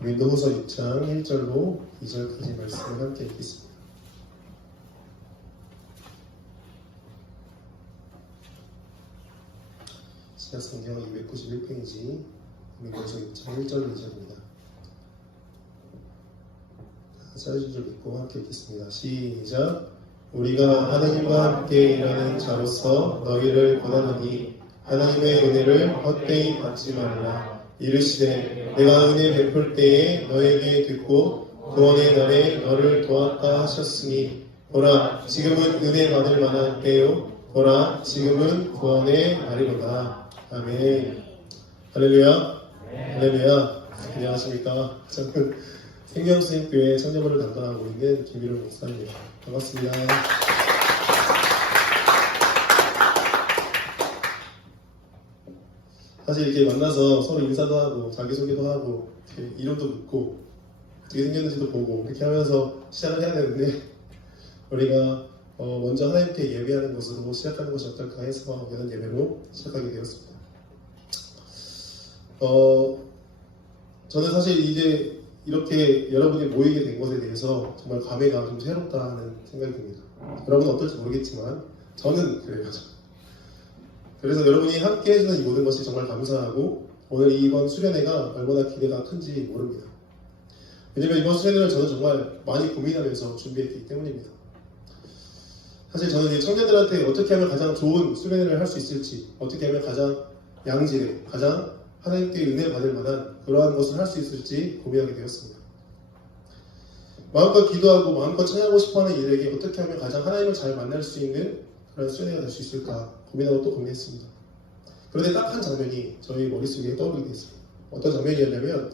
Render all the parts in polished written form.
고린도후서 6장 1절로 2절까지 말씀을 함께 읽겠습니다. 신약성경 291페이지 고린도후서 6장 1절로 2절입니다. 짧은 줄 믿고 함께 읽겠습니다. 시작. 우리가 하나님과 함께 일하는 자로서 너희를 권하노니 하나님의 은혜를 헛되이 받지 말라. 이르시되 내가 은혜 베풀 때에 너에게 듣고 구원의 날에 너를 도왔다 하셨으니 보라 지금은 은혜 받을 만한 때요 보라 지금은 구원의 날이로다. 아멘. 할렐루야. 할렐루야. 안녕하십니까. 저는 생명수행교회 청년부를 담당하고 있는 김일훈 목사입니다. 반갑습니다. 사실 이렇게 만나서 서로 인사도 하고 자기소개도 하고 이름도 묻고 어떻게 생겼는지도 보고 이렇게 하면서 시작을 해야 되는데 우리가 먼저 하나님께 예배하는 것으로 시작하는 것이 어떨까 해서 이런 예배로 시작하게 되었습니다. 저는 사실 이제 이렇게 여러분이 모이게 된 것에 대해서 정말 감회가 좀 새롭다 하는 생각이 듭니다. 여러분은 어떨지 모르겠지만 저는 그래요. 그래서 여러분이 함께 해주는 이 모든 것이 정말 감사하고 오늘 이번 수련회가 얼마나 기대가 큰지 모릅니다. 왜냐면 이번 수련회를 저는 정말 많이 고민하면서 준비했기 때문입니다. 사실 저는 이 청년들한테 어떻게 하면 가장 좋은 수련회를 할 수 있을지, 어떻게 하면 가장 양질의, 가장 하나님께 은혜 받을 만한 그러한 것을 할 수 있을지 고민하게 되었습니다. 마음껏 기도하고 마음껏 찬양하고 싶어하는 이들에게 어떻게 하면 가장 하나님을 잘 만날 수 있는 그런 수련회가 될 수 있을까 고민하고 또 고민했습니다. 그런데 딱 한 장면이 저희 머릿속에 떠오르게 됐습니다. 어떤 장면이었냐면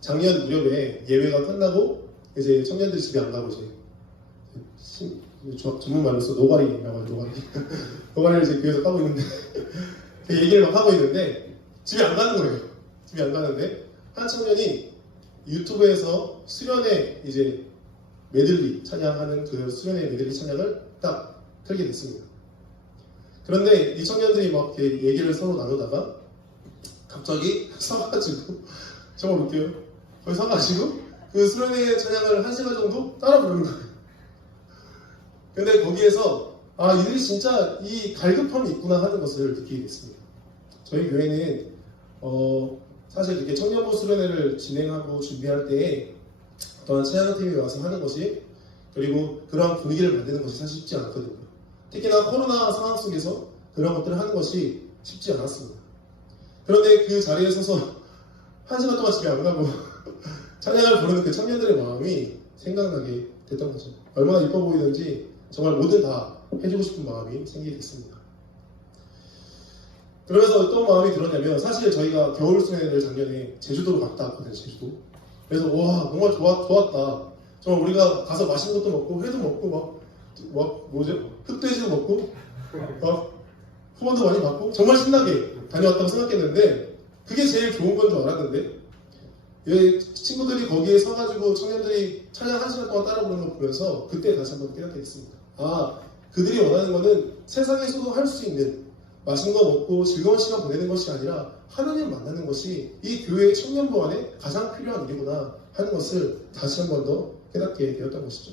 작년 무렵에 예배가 끝나고 이제 청년들 집에 안 가고 이제 전문 말로서 노가리라고 하죠. 노가리를 이제 교회에서 까고 있는데 그 얘기를 막 하고 있는데 집에 안 가는 거예요. 집에 안 가는데 한 청년이 유튜브에서 수련회 이제 메들리 찬양하는 그 수련회 메들리 찬양을 딱 틀게 됐습니다. 그런데 이 청년들이 막 이렇게 얘기를 서로 나누다가 갑자기 서가지고 정말 웃겨요. 거기 서가지고 그 수련회 찬양을 1시간 정도 따라 부르는 거예요. 근데 거기에서 이들이 진짜 이 갈급함이 있구나 하는 것을 느끼게 됐습니다. 저희 교회는 사실 이렇게 청년부 수련회를 진행하고 준비할 때에 어떤 찬양팀이 와서 하는 것이 그리고 그런 분위기를 만드는 것이 사실 쉽지 않거든요. 특히나 코로나 상황 속에서 그런 것들을 하는 것이 쉽지 않았습니다. 그런데 그 자리에 서서 1시간 동안 집에 안 가고 찬양을 부르는 그 청년들의 마음이 생각나게 됐던 거죠. 얼마나 이뻐 보이는지 정말 뭐든 다 해주고 싶은 마음이 생기게 됐습니다. 그러면서 어떤 마음이 들었냐면 사실 저희가 겨울 수련회를 작년에 제주도로 갔다 왔거든요. 제주도. 그래서 와 정말 좋았다. 정말 우리가 가서 맛있는 것도 먹고 회도 먹고 흑돼지도 먹고 후원도 많이 받고 정말 신나게 다녀왔다고 생각했는데 그게 제일 좋은 건 줄 알았는데 친구들이 거기에 서가지고 청년들이 찬양 1시간 동안 따라 부르는 거 보면서 그때 다시 한번 깨닫게 됐습니다. 그들이 원하는 거는 세상에서도 할 수 있는 맛있는 거 먹고 즐거운 시간 보내는 것이 아니라 하나님 만나는 것이 이 교회의 청년부 안에 가장 필요한 일이구나 하는 것을 다시 한 번 더 깨닫게 되었던 것이죠.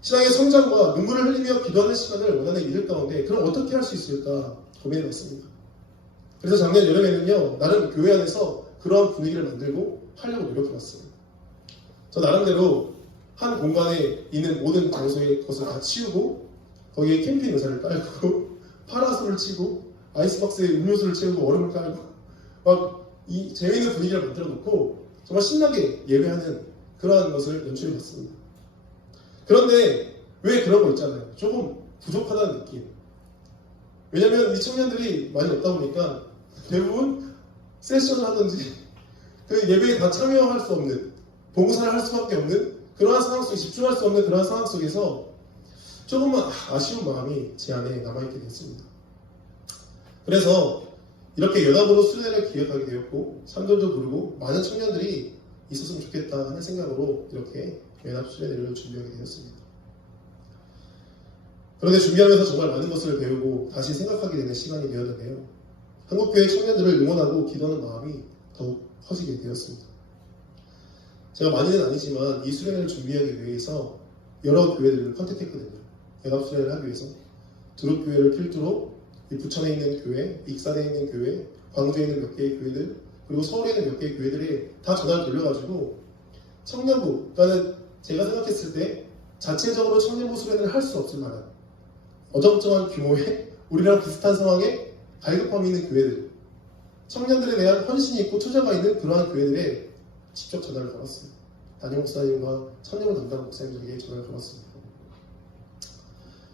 신앙의 성장과 눈물을 흘리며 기도하는 시간을 원하는 이들 가운데 그럼 어떻게 할 수 있을까 고민해봤습니다. 그래서 작년 여름에는요 나름 교회 안에서 그런 분위기를 만들고 하려고 노력해봤어요. 저 나름대로 한 공간에 있는 모든 장소의 것을 다 치우고 거기에 캠핑 의자를 깔고 파라솔을 치고 아이스박스에 음료수를 채우고 얼음을 깔고 막 이 재미있는 분위기를 만들어 놓고 정말 신나게 예배하는 그러한 것을 연출해봤습니다. 그런데 왜 그런 거 있잖아요. 조금 부족하다는 느낌. 왜냐면 이 청년들이 많이 없다 보니까 대부분 세션을 하든지 그 예배에 다 참여할 수 없는 봉사를 할 수밖에 없는 그러한 상황 속에 집중할 수 없는 그러한 상황 속에서 조금만 아쉬운 마음이 제 안에 남아있게 됐습니다. 그래서 이렇게 연합으로 수련회를 기획하게 되었고 산돌도 부르고 많은 청년들이 있었으면 좋겠다 하는 생각으로 이렇게 연합 수련회를 준비하게 되었습니다. 그런데 준비하면서 정말 많은 것을 배우고 다시 생각하게 되는 시간이 되었는데요. 한국교회 청년들을 응원하고 기도하는 마음이 더욱 커지게 되었습니다. 제가 많이는 아니지만 이 수련회를 준비하기 위해서 여러 교회들을 컨택했거든요. 연합 수련회를 하기 위해서 두릅교회를 필두로 이 부천에 있는 교회, 익산에 있는 교회, 광주에 있는 몇 개의 교회들, 그리고 서울에 있는 몇 개의 교회들이 다 전화를 돌려가지고 청년부, 그러니까 제가 생각했을 때 자체적으로 청년부 수련회를 할 수 없을 만한 어정쩡한 규모의 우리랑 비슷한 상황에 갈급함이 있는 교회들, 청년들에 대한 헌신이 있고 투자가 있는 그러한 교회들에 직접 전화를 걸었어요. 담임 목사님과 청년부 담당 목사님들에게 전화를 걸었습니다.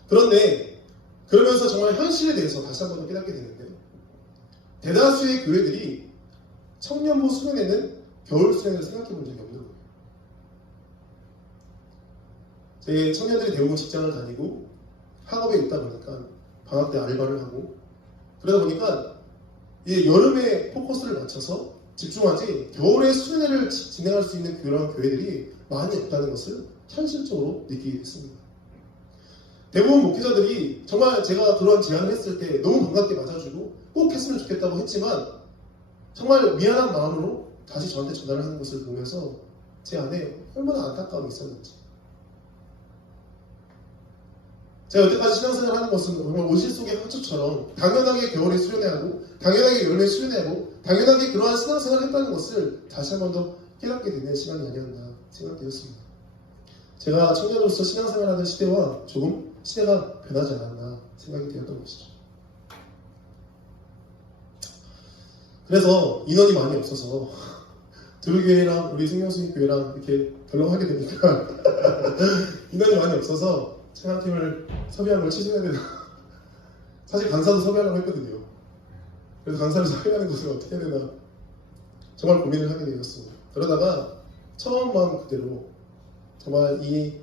그런데 그러면서 정말 현실에 대해서 다시 한 번 더 깨닫게 되는데, 대다수의 교회들이 청년부 수련회는 겨울 수련회를 생각해 본 적이 없는 거예요. 제 청년들이 대부분 직장을 다니고 학업에 있다 보니까 방학 때 알바를 하고, 그러다 보니까 이 여름에 포커스를 맞춰서 집중하지 겨울에 수련회를 진행할 수 있는 그런 교회들이 많이 없다는 것을 현실적으로 느끼게 됐습니다. 대부분 목회자들이 정말 제가 그런 제안을 했을 때 너무 반갑게 맞아주고 꼭 했으면 좋겠다고 했지만, 정말 미안한 마음으로 다시 저한테 전화를 하는 것을 보면서 제 안에 얼마나 안타까움이 있었는지. 제가 여태까지 신앙생활을 하는 것은 정말 온실 속의 화초처럼 당연하게 겨울에 수련회하고 당연하게 여름에 수련회하고 당연하게 그러한 신앙생활을 했다는 것을 다시 한 번 더 깨닫게 되는 시간이 아니었나 생각되었습니다. 제가 청년으로서 신앙생활하는 시대와 조금 시대가 변하지 않았나 생각이 되었던 것이죠. 그래서 인원이 많이 없어서 두루교회랑 우리 생명수익교회랑 이렇게 덜렁하게 되니까 인원이 많이 없어서 찬양팀을 섭외한 걸 취소해야 되나. 사실 강사도 섭외하려고 했거든요. 그래서 강사를 섭외하는 것을 어떻게 해야 되나 정말 고민을 하게 되었습니다. 그러다가 처음 마음 그대로 정말 이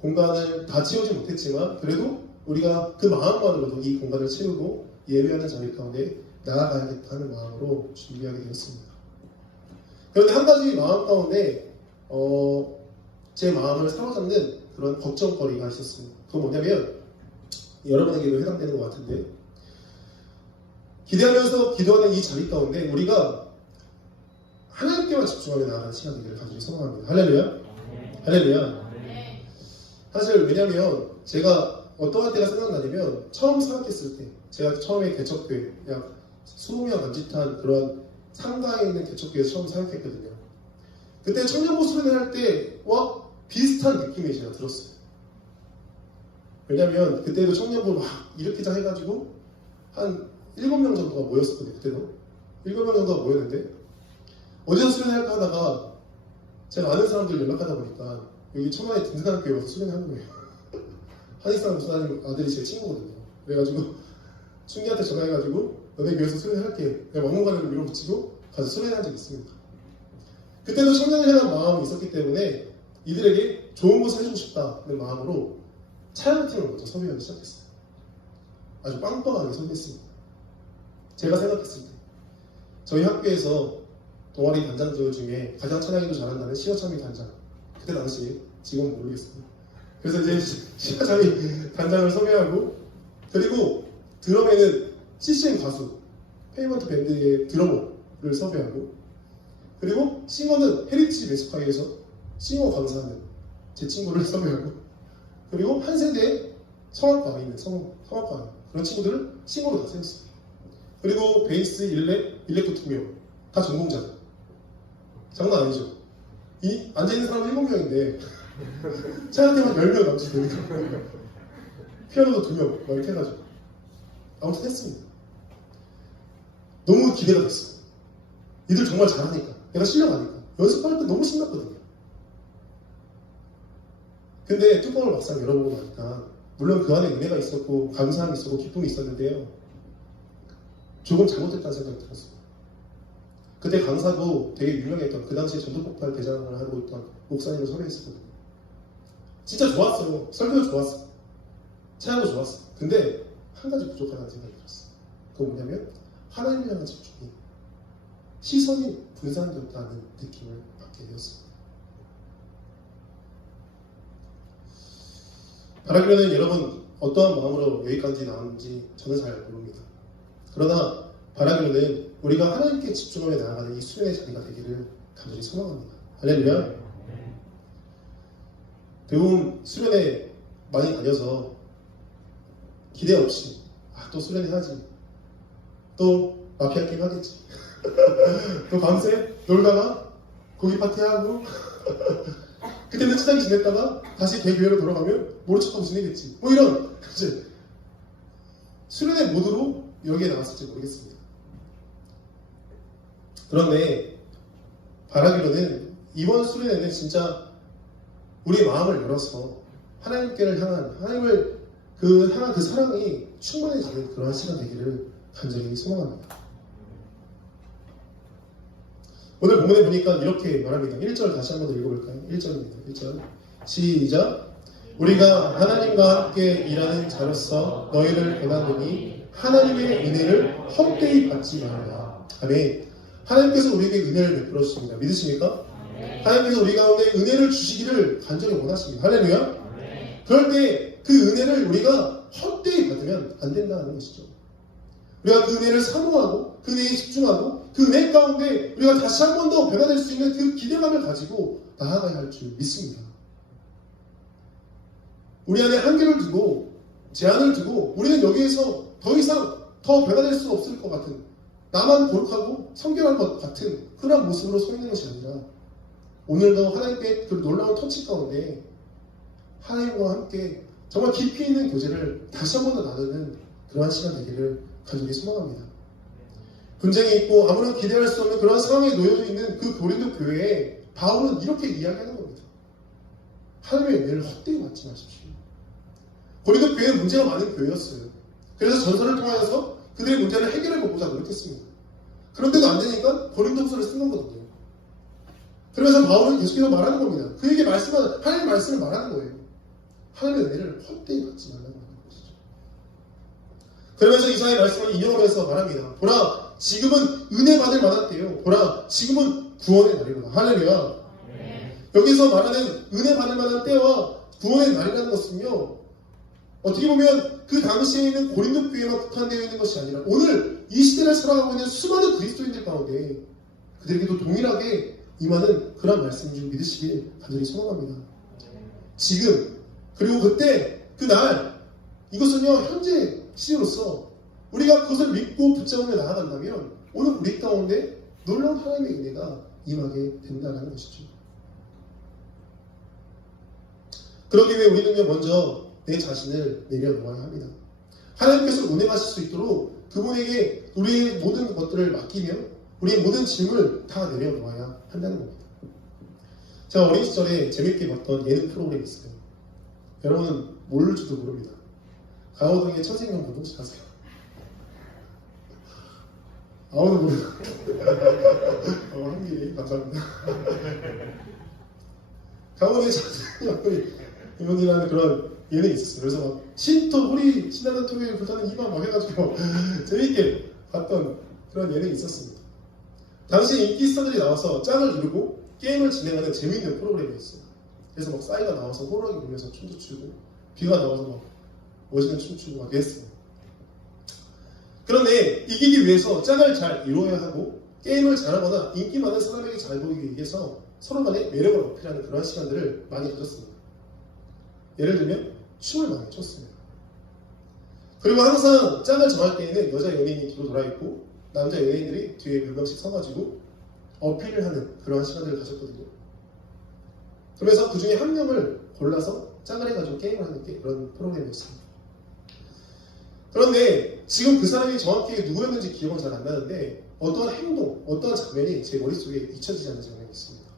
공간을 다 채우지 못했지만 그래도 우리가 그 마음만으로도 이 공간을 채우고 예배하는 자리 가운데 나아가야겠다 하는 마음으로 준비하게 되었습니다. 그런데 한 가지 마음 가운데 제 마음을 사로잡는 그런 걱정거리가 있었습니다. 그건 뭐냐면, 여러분에게도 해당되는 것 같은데, 기대하면서 기도하는 이 자리 가운데 우리가 하나님께만 집중하며 나아가는 시간 되기를 간절히 소망합니다. 할렐루야? 할렐루야? 사실 왜냐면 제가 어떠한 때가 생각나냐면, 처음 생각했을 때, 제가 처음에 개척교회 약 20명 남짓한 그런 상가에 있는 개척교회에서 처음 생각했거든요. 그때 청년부 수련회 할 때와 비슷한 느낌이 제가 들었어요. 왜냐면 그때도 청년부 막 일으키자 해가지고 한 7명 정도가 모였었거든요. 그때도 7명 정도가 모였는데, 어디서 수련할까 하다가 제가 아는 사람들 연락하다 보니까 여기 천안에 든든한 교회 와서 수련하는 거예요. 한익상 목사님 아들이 제 친구거든요. 그래가지고 충기한테 전화해가지고 너네 교회에서 수련할게, 내가 막무가내로 밀어붙이고 가서 수련한 적이 있습니다. 그때도 청년을 향한 마음이 있었기 때문에 이들에게 좋은 것을 해주고 싶다는 마음으로 차양팀을 먼저 섭외하기 시작했어요. 아주 빵빵하게 섭외했습니다. 제가 생각했을 때 저희 학교에서 동아리 단장들 중에 가장 찬양이도 잘한다는 시어참이 단장, 그때 당시에 지금은 모르겠습니다. 그래서 이제 시어참이 단장을 섭외하고, 그리고 드럼에는 CCM 가수 페이먼트 밴드의 드러머를 섭외하고, 그리고 싱어는 헤리티지 매스파이에서 싱어 강사하는 제 친구를 섭외하고, 그리고 한 세대에 성악과에 있는 성악과 그런 친구들을 싱어로 다 세웠어요. 그리고 베이스, 일렉도 2명, 다 전공자들. 장난 아니죠? 이 앉아있는 사람 7명인데 차한테만 10명 남짓 됩니다. 피아노도 2명 막 이렇게 해가지고 아무튼 했습니다. 너무 기대가 됐어요. 이들 정말 잘하니까, 내가 실력 아니까. 연습할 때 너무 신났거든요. 근데 뚜껑을 막상 열어보고 나니까, 물론 그 안에 은혜가 있었고 감사함이 있었고 기쁨이 있었는데요, 조금 잘못됐다는 생각이 들었어요. 그때 강사도 되게 유명했던, 그 당시에 전도폭발 대장을 하고 있던 목사님을 섭외했었거든요. 진짜 좋았어요. 설교도 좋았어. 찬양도 좋았어. 근데 한 가지 부족하다는 생각이 들었어요. 그건 뭐냐면 하나님을 향한 집중이, 시선이 분산되었다는 느낌을 받게 되었습니다. 바라기로는 여러분 어떠한 마음으로 여기까지 나왔는지 저는 잘 모릅니다. 그러나 바라기로는 우리가 하나님께 집중하며 나아가는 이 수련의 자리가 되기를 간절히 소망합니다. 할렐루야. 배움 수련회 많이 다녀서 기대 없이 또 수련회 하지, 또 마피아 게임 하겠지, 또 밤새 놀다가 고기 파티하고 그때는 친하게 지냈다가 다시 개교회로 돌아가면 모른 척하고 지내겠지, 뭐 이런 이제 수련회 모드로 여기에 나왔을지 모르겠습니다. 그런데 바라기로는 이번 수련회는 진짜 우리의 마음을 열어서 하나님께를 향한, 하나님을 향한 그 사랑이 충만해지는 그러한 시간 되기를 간절히 소망합니다. 오늘 본문에 보니까 이렇게 말합니다. 1절 다시 한번 읽어볼까요? 1절입니다. 1절 시작. 우리가 하나님과 함께 일하는 자로서 너희를 권하노니 하나님의 은혜를 헛되이 받지 말라. 아멘. 하나님께서 우리에게 은혜를 베풀어 주십니다. 믿으십니까? 하나님께서 우리 가운데 은혜를 주시기를 간절히 원하십니다. 할렐루야. 그럴 때 그 은혜를 우리가 헛되이 받으면 안 된다는 것이죠. 우리가 그 은혜를 사모하고 그 은혜에 집중하고 그 은혜 가운데 우리가 다시 한 번 더 변화될 수 있는 그 기대감을 가지고 나아가야 할 줄 믿습니다. 우리 안에 한계를 두고 제한을 두고 우리는 여기에서 더 이상 더 변화될 수 없을 것 같은, 나만 거룩하고 성결한 것 같은 그런 모습으로 서 있는 것이 아니라 오늘도 하나님께 그 놀라운 터치 가운데 하나님과 함께 정말 깊이 있는 교제를 다시 한 번 더 나누는 그러한 시간 되기를 간절히 소망합니다. 분쟁이 있고 아무런 기대할 수 없는 그러한 상황에 놓여져 있는 그 고린도 교회에 바울은 이렇게 이야기하는 겁니다. 하나님의 은혜를 헛되이 받지 마십시오. 고린도 교회는 문제가 많은 교회였어요. 그래서 전설을 통하여서 그들의 문제를 해결해 보고자 노력했습니다. 그런데도 안 되니까 고린도서를 쓴 거거든요. 그러면서 바울은 계속해서 말하는 겁니다. 그에게 하나님의 말씀을 말하는 거예요. 하나님의 은혜를 헛되이 받지 말라는 것이죠. 그러면서 이사야의 말씀을 인용하면서 말합니다. 보라, 지금은 은혜 받을 만한 때요. 보라, 지금은 구원의 날이구나. 할렐루야. 여기서 말하는 은혜 받을 만한 때와 구원의 날이라는 것은요, 어떻게 보면 그 당시에 있는 고린도 교회만 국한되어 있는 것이 아니라 오늘 이 시대를 살아가고 있는 수많은 그리스도인들 가운데 그들에게도 동일하게 임하는 그런 말씀인 줄 믿으시길 간절히 소망합니다. 지금, 그리고 그때, 그날, 이것은요, 현재 시대로서 우리가 그것을 믿고 붙잡으며 나아간다면 오늘 우리 가운데 놀라운 하나님의 은혜가 임하게 된다는 것이죠. 그러기 위해 우리는요, 먼저 내 자신을 내려놓아야 합니다. 하나님께서 운행하실 수 있도록 그분에게 우리의 모든 것들을 맡기며 우리의 모든 짐을 다 내려놓아야 한다는 겁니다. 제가 어린 시절에 재밌게 봤던 예능 프로그램이 있어요. 여러분은 모를지도 모릅니다. 강호동의 천생연분 혹시 아세요? 아무도 모르고 한길이 감사합니다. 강호동의 천생연분이라는 그런 예능이 있었어요. 그래서 막 신토 우리 신나는 토요일 불타는 이만 막 해가지고 재밌게 봤던 그런 예능이 있었습니다. 당시 인기 스타들이 나와서 짝을 이루고 게임을 진행하는 재미있는 프로그램이었어요. 그래서 막 싸이가 나와서 호루라기 불면서 춤도 추고 비가 나와서 막 멋있는 춤 추고 막 했어요. 그런데 이기기 위해서 짝을 잘 이루어야 하고 게임을 잘하거나 인기 많은 사람에게 잘 보이기 위해서 서로 간의 매력을 어필하는 그런 시간들을 많이 가졌습니다. 예를 들면 춤을 많이 췄습니다. 그리고 항상 짝을 정할 때에는 여자 연예인이 뒤로 돌아있고 남자 연예인들이 뒤에 몇 명씩 서가지고 어필을 하는 그러한 시간들을 가졌거든요. 그러면서 그 중에 한 명을 골라서 짝을 해가지고 게임을 하는 게 그런 프로그램이었습니다. 그런데 지금 그 사람이 정확히 누구였는지 기억은 잘 안 나는데 어떠한 행동, 어떠한 장면이 제 머릿속에 잊혀지지 않는 장면이 있습니다.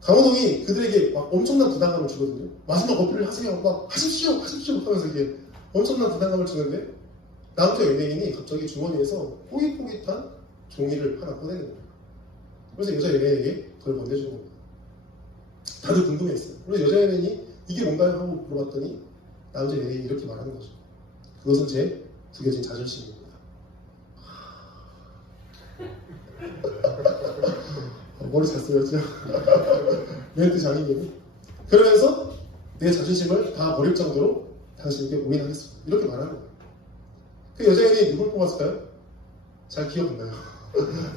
강호동이 그들에게 막 엄청난 부담감을 주거든요. 마지막 어필을 하세요. 막 하십시오 하면서 이게 엄청난 부담감을 주는데 남자 연예인이 갑자기 주머니에서 뽀깃뽀깃한 종이를 하나 꺼내는 거예요. 그래서 여자 연예인에게 그걸 건네주는 겁니다. 다들 궁금해했어요. 그래서 여자 연예인이 이게 뭔가요? 하고 물어봤더니 남자 연예인이 이렇게 말하는 거죠. 그것은 제 구겨진 자존심입니다. 머리 잘 쓰였죠? 멘트 장인님이. 그러면서 내 자존심을 다 버릴 정도로 당신에게 고민하겠습니다. 이렇게 말하는 거예요. 그 여자 연예인이 누굴 뽑았을까요? 잘 기억 안 나요.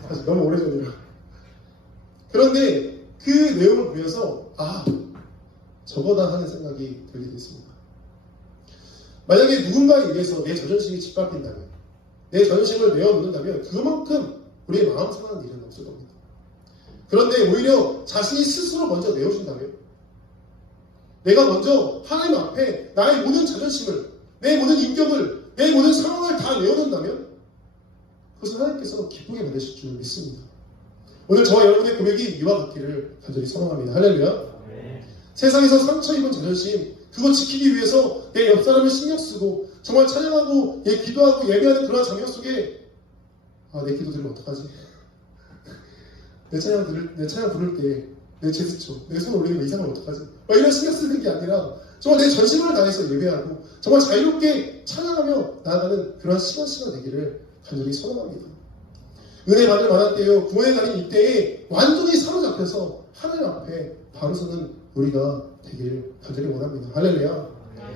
사실 너무 오래전이라. 그런데 그 내용을 보면서 저거다 하는 생각이 들게 됐습니다. 만약에 누군가에 의해서 내 자존심이 짓밟힌다면, 내 자존심을 내어놓는다면 그만큼 우리의 마음 상하는 일은 없을 겁니다. 그런데 오히려 자신이 스스로 먼저 내어준다면, 내가 먼저 하나님 앞에 나의 모든 자존심을, 내 모든 인격을, 내 모든 상황을 다 내어놓는다면 그것을 하나님께서 기쁘게 받으실 줄 믿습니다. 오늘 저와 여러분의 고백이 이와 같기를 간절히 소망합니다. 할렐루야. 세상에서 상처 입은 자존심, 그거 지키기 위해서 내 옆 사람을 신경 쓰고 정말 찬양하고 기도하고 예배하는 그런 장면 속에 내 기도 들으면 어떡하지? 내 찬양 부를 때 내 제스처, 내 손 올리는 거 이상하면 어떡하지? 이런 신경 쓰는 게 아니라 정말 내 전심을 다해서 예배하고 정말 자유롭게 찬양하며 나아가는 그런 시간 되기를 간절히 소망합니다. 은혜 받을 만한 때요, 구원의 날인 이때에 완전히 사로잡혀서 하나님 앞에 바로 서는 우리가 되길 간절히 원합니다. 할렐루야.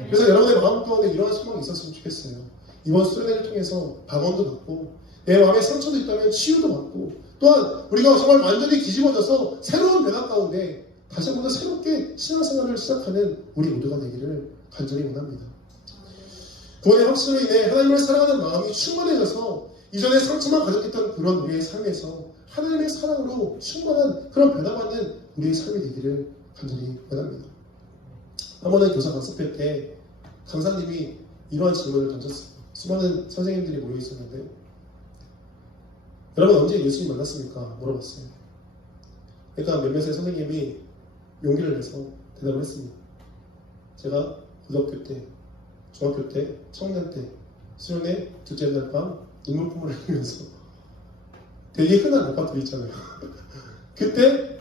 그래서 여러분의 마음 가운데 이러한 소망이 있었으면 좋겠어요. 이번 수련회를 통해서 방언도 받고 내 마음에 상처도 있다면 치유도 받고, 또한 우리가 정말 완전히 뒤집어져서 새로운 변화 가운데 다시 한번 더 새롭게 신앙생활을 시작하는 우리 모두가 되기를 간절히 원합니다. 구원의 확신으로 인해 하나님을 사랑하는 마음이 충만해져서 이전에 상처만 가졌던 그런 우리의 삶에서 하나님의 사랑으로 충만한 그런 변화받는 우리의 삶이 되기를 간절히 원합니다. 한 번은 교사 강습회 때 강사님이 이러한 질문을 던졌어요. 수많은 선생님들이 모여 있었는데, 여러분 언제 예수님 만났습니까? 물어봤어요. 그러니까 몇몇의 선생님이 용기를 내서 대답을 했습니다. 제가 고등학교 때, 중학교 때, 청년 때 수련회 둘째 날 밤 인물품을 흘리면서 되게 흔한 아파트들 있잖아요. 그때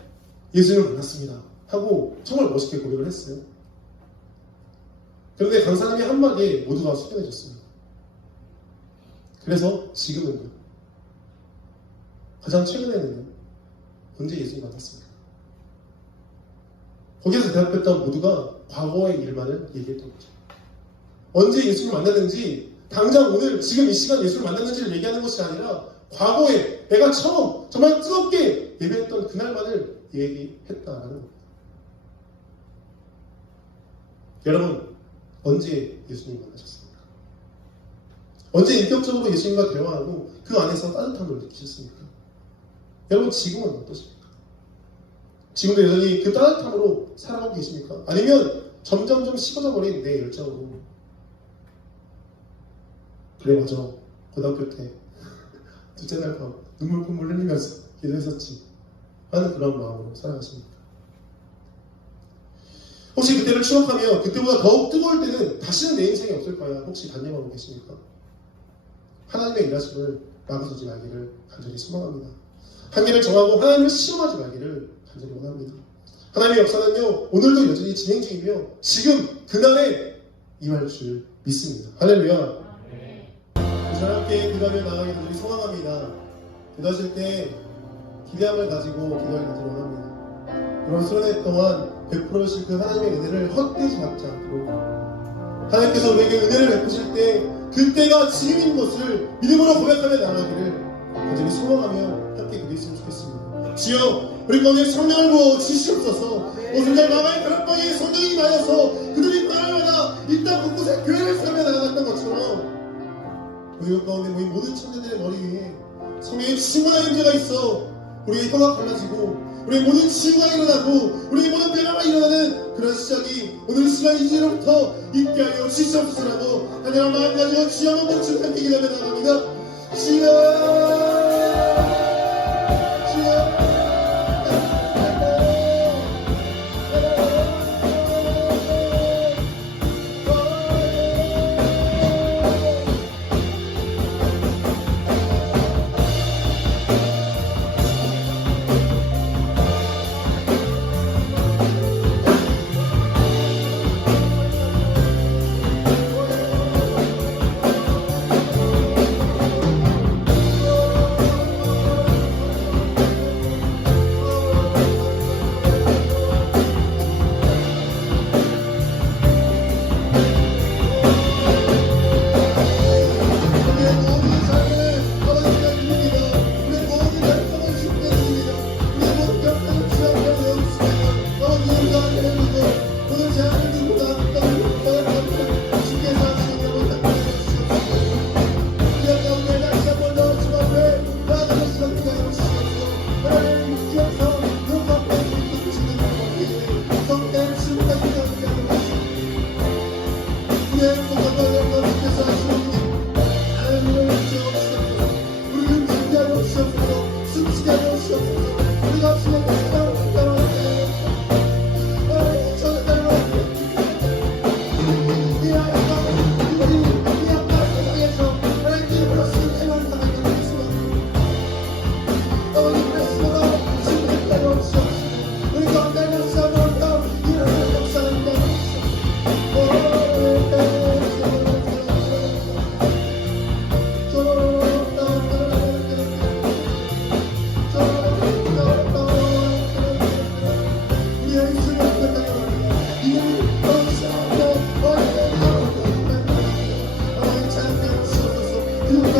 예수님을 만났습니다 하고 정말 멋있게 고백을 했어요. 그런데 강사님이 한마디에 모두가 숙연해졌어요. 그래서 지금은요, 가장 최근에는요, 언제 예수님 만났습니까? 거기에서 대답했던 모두가 과거의 일만을 얘기했던 거죠. 언제 예수님을 만났는지, 당장 오늘 지금 이 시간 예수를 만났는지를 얘기하는 것이 아니라 과거에 내가 처음 정말 뜨겁게 예배했던 그날만을 얘기했다라는 겁니다. 여러분 언제 예수님 만나셨습니까? 언제 인격적으로 예수님과 대화하고 그 안에서 따뜻함을 느끼셨습니까? 여러분 지금은 어떠십니까? 지금도 여전히 그 따뜻함으로 살아가고 계십니까? 아니면 점점점 식어져 버린 내 열정으로 그래 맞아 고등학교 때 둘째 날 밤 눈물 콧물 흘리면서 기도했었지 하는 그런 마음으로 살아가십니까? 혹시 그때를 추억하며 그때보다 더욱 뜨거울 때는 다시는 내 인생이 없을까요? 혹시 단념하고 계십니까? 하나님의 일하심을 막아서지 말기를 간절히 소망합니다. 한계를 정하고 하나님을 시험하지 말기를 간절히 원합니다. 하나님의 역사는요 오늘도 여전히 진행 중이며 지금 그날에 임할 줄 믿습니다. 할렐루야. 함께 기도하며 나가기 간절히 소망합니다. 기도하실 때 기대함을 가지고 기도하기 간절히 원합니다. 이번 수련회 동안 100%씩 그 하나님의 은혜를 헛되지 않지 않도록 하나님께서 우리에게 은혜를 베푸실 때 그때가 지금인 것을 믿음으로 고백하며 나가기를 간절히 소망하며 함께 기도했으면 좋겠습니다. 주여 우리 가운데 성령을 부어 주시옵소서. 오순절 마가의 다락방에 성령이 임하여서 그들이 날마다 이 땅 곳곳에 교회를 세우며 나아갔던 것처럼 우리 가운데 모인 모든 청년들의 머리 위에 성령의 충만한 임재가 있어 우리의 혀가 갈라지고 우리의 모든 치유가 일어나고 우리의 모든 변화가 일어나는 그런 시작이 오늘 시간 이제로부터 있게 하여 주시옵소서라고 하나님 마음 가지고 주여 한번 멈추며 함께 기도하며 나갑니다. 주여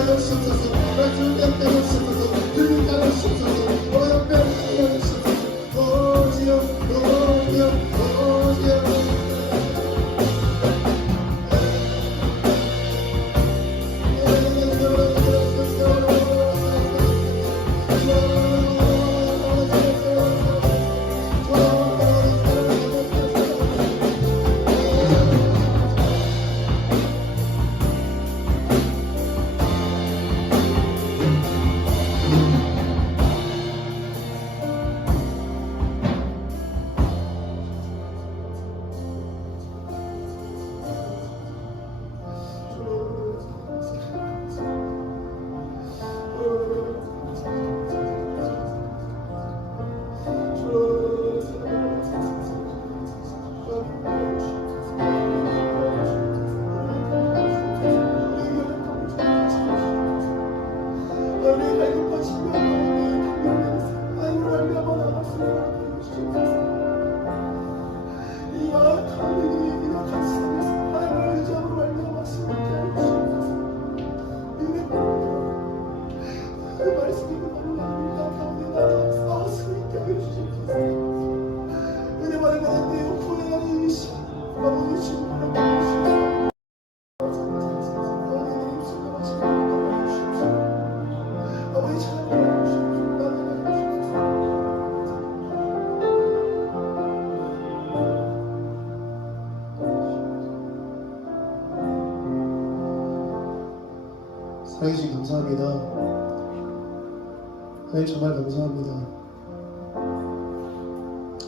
하옵소서. 말씀을 깨닫게 하옵소서. 들리게 하옵소서. 어렵게 하게 하옵소서. 오지요 오지요 오지요. 사랑해주신 감사합니다. 하나님 정말 감사합니다.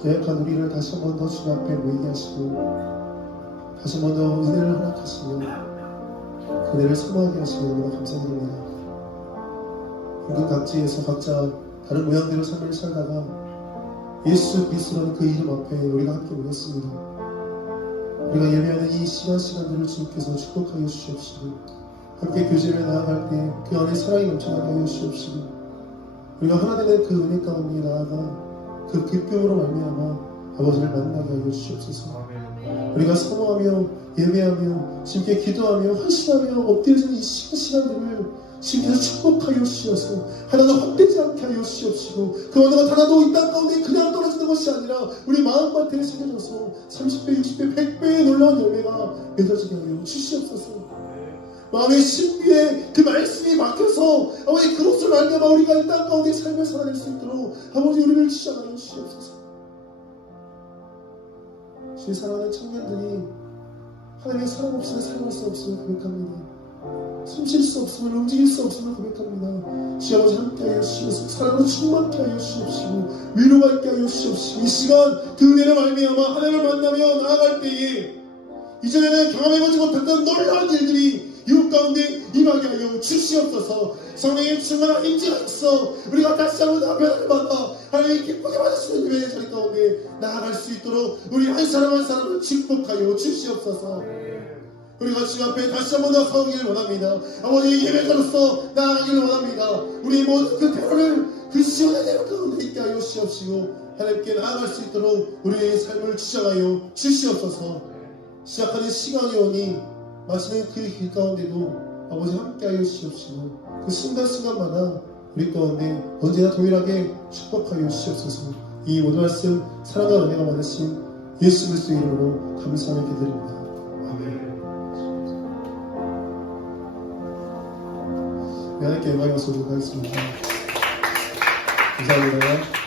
연약한 우리를 다시 한 번 더 주님 앞에 모이게 하시고 다시 한 번 더 은혜를 허락하시며 그 은혜를 소망하게 하시며 너무나 감사드립니다. 인근 각지에서 각자 다른 모양대로 삶을 살다가 예수 그리스도라는 그 이름 앞에 우리가 함께 모였습니다. 우리가 예배하는 이 시간들을 주님께서 축복하여 주시옵시고 함께 교제를 나아갈 때 그 안에 사랑이 넘쳐나게 하여 주시옵시고 우리가 하나 되는 그 은혜 가운데 나아가 그 기쁨으로 말미암아 아버지를 만나게 하여 주시옵소서. 우리가 사모하며 예배하며 주님께 기도하며 헌신하며 엎드려지는 이 시간들을 주님께서 축복하여 주시옵소서. 하나도 헛되지 않게 하여 주시옵시고 그 어느 것 하나도 이 땅 가운데 그냥 떨어지는 것이 아니라 우리 마음밭에 새겨져서 30배, 60배, 100배의 놀라운 열매가 맺어지게 하여 주시옵소서. 마음의 신비에 그 말씀이 막혀서 아버지 그것을 말미암아 우리가 이 땅 가운데 삶을 살아낼 수 있도록 아버지 우리를 주장하여 주시옵소서. 주의 사랑하는 청년들이 하나님의 사랑 없이는 살아갈 수 없음을 고백합니다. 숨쉴 수 없음을 움직일 수 없음을 고백합니다. 주여 아버지 함께하여 주시옵소서. 사랑으로 충만케 하여 주시옵시고 위로가 있게 하여 주시옵시고 이 시간 그 은혜로 말미암아 하나님을 만나며 나아갈 때에 이전에는 경험해보지 못했던 놀라운 일들이 이웃 가운데 임하게 하여 주시옵소서. 성령의 충만한 임재가 있어 우리가 다시 한번 변화를 받아 하나님 기쁘게 받으시는 예배의 자리 가운데 나아갈 수 있도록 우리 한 사람 한 사람을 축복하여 주시옵소서. 우리가 주님 앞에 다시 한번 더 가오기를 원합니다. 아버지 예배자로서 나아가기를 원합니다. 우리 모든 그 배로를 그 시원한 대로 가운데 있게 하여 주시옵시고 하나님께 나아갈 수 있도록 우리의 삶을 주장하여 주시옵소서. 시작하는 시간이 오니 마지막 그 길 가운데도 아버지 함께하여 주시옵시고 그 순간순간마다 우리 가운데 언제나 동일하게 축복하여 주시옵소서. 이 모든 말씀 사랑과 은혜가 많으신 예수 그리스도의 이름으로 감사하며 기도드립니다. 아멘. 하나님께 영광을 쏟도록 하겠습니다. 감사합니다.